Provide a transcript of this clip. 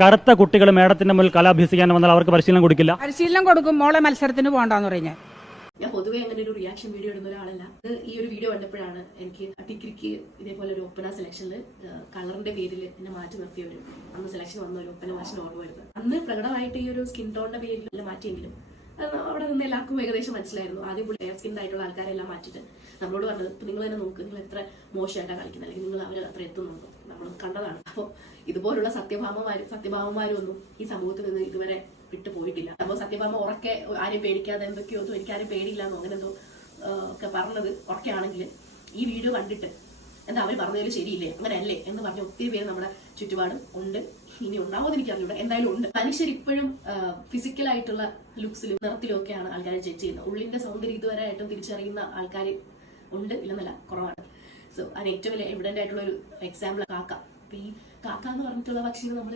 കറുത്ത കുട്ടികൾ മേഡത്തിന്റെ മുന്നിൽ കല അഭ്യസിക്കാൻ വന്നാൽ അവർക്ക് പരിശീലനം കൊടുക്കില്ല? പരിശീലനം കൊടുക്കും. മോളെ മത്സരത്തിന് പോകണ്ടെന്ന് പറഞ്ഞാൽ ഞാൻ പൊതുവെ അങ്ങനെ ഒരു റിയാക്ഷൻ വീഡിയോ ഇടുന്ന ഒരാളല്ല. ഈ ഒരു വീഡിയോ കണ്ടപ്പോഴാണ് എനിക്ക് ടിക്രിക്ക് ഇതേപോലെ ഒരു ഒപ്പന സെലക്ഷനിൽ കളറിന്റെ പേരിൽ എന്നെ മാറ്റി നിർത്തിയ ഒരു അന്ന് സെലക്ഷൻ വന്ന ഒരു ഒപ്പന മാഷിന് ഓർമ്മ വരുന്നത്. അന്ന് പ്രകടമായിട്ട് ഈ ഒരു സ്കിൻ ടോണിന്റെ പേരിൽ മാറ്റിയെങ്കിലും അവിടെ നിന്ന് എല്ലാവർക്കും ഏകദേശം മനസ്സിലായിരുന്നു. ആദ്യം പുള്ളി എയർ സ്കിൻ ആയിട്ടുള്ള ആൾക്കാരെല്ലാം മാറ്റിയിട്ട് നമ്മളോട് പറഞ്ഞത് ഇപ്പൊ നിങ്ങൾ തന്നെ നോക്ക്, നിങ്ങൾ എത്ര മോശമായിട്ടാണ് കളിക്കുന്നത്, അല്ലെങ്കിൽ നിങ്ങൾ അവർ അത്ര എത്തുന്നുണ്ടോ, നമ്മൾ കണ്ടതാണ്. അപ്പോൾ ഇതുപോലുള്ള സത്യഭാമമാരും ഒന്നും ഈ സമൂഹത്തിൽ നിന്ന് ഇതുവരെ വിട്ടു പോയിട്ടില്ല. അപ്പോൾ സത്യഭാമ ഉറക്കെ ആരെയും പേടിക്കാതെ എന്തൊക്കെയോ എനിക്കാരും പേടിയില്ലാന്നോ അങ്ങനെ എന്തോ ഒക്കെ പറഞ്ഞത് ഉറക്കെയാണെങ്കിൽ ഈ വീഡിയോ കണ്ടിട്ട് എന്താ അവർ പറഞ്ഞതിൽ ശരിയില്ലേ, അങ്ങനെയല്ലേ എന്ന് പറഞ്ഞ ഒത്തിരി പേര് നമ്മുടെ ചുറ്റുപാടും ഉണ്ട്. ഇനി ഉണ്ടാവുമെന്ന് എനിക്ക് അറിഞ്ഞൂടെ, എന്തായാലും ഉണ്ട്. മനുഷ്യർ ഇപ്പോഴും ഫിസിക്കലായിട്ടുള്ള ലുക്സിലും നിറത്തിലും ഒക്കെയാണ് ആൾക്കാരെ ജഡ്ജ് ചെയ്യുന്നത്. ഉള്ളിന്റെ സൗന്ദര്യം ഇതുവരെ ആയിട്ടും തിരിച്ചറിയുന്ന ആൾക്കാർ ഉണ്ട്, ഇല്ലെന്നല്ല, കുറവാണ്. സോ അതിന് ഏറ്റവും വലിയ എവിഡന്റ് ആയിട്ടുള്ള ഒരു എക്സാമ്പിൾ കാക്ക. അപ്പൊ ഈ കാക്ക എന്ന് പറഞ്ഞിട്ടുള്ള പക്ഷികൾ നമ്മൾ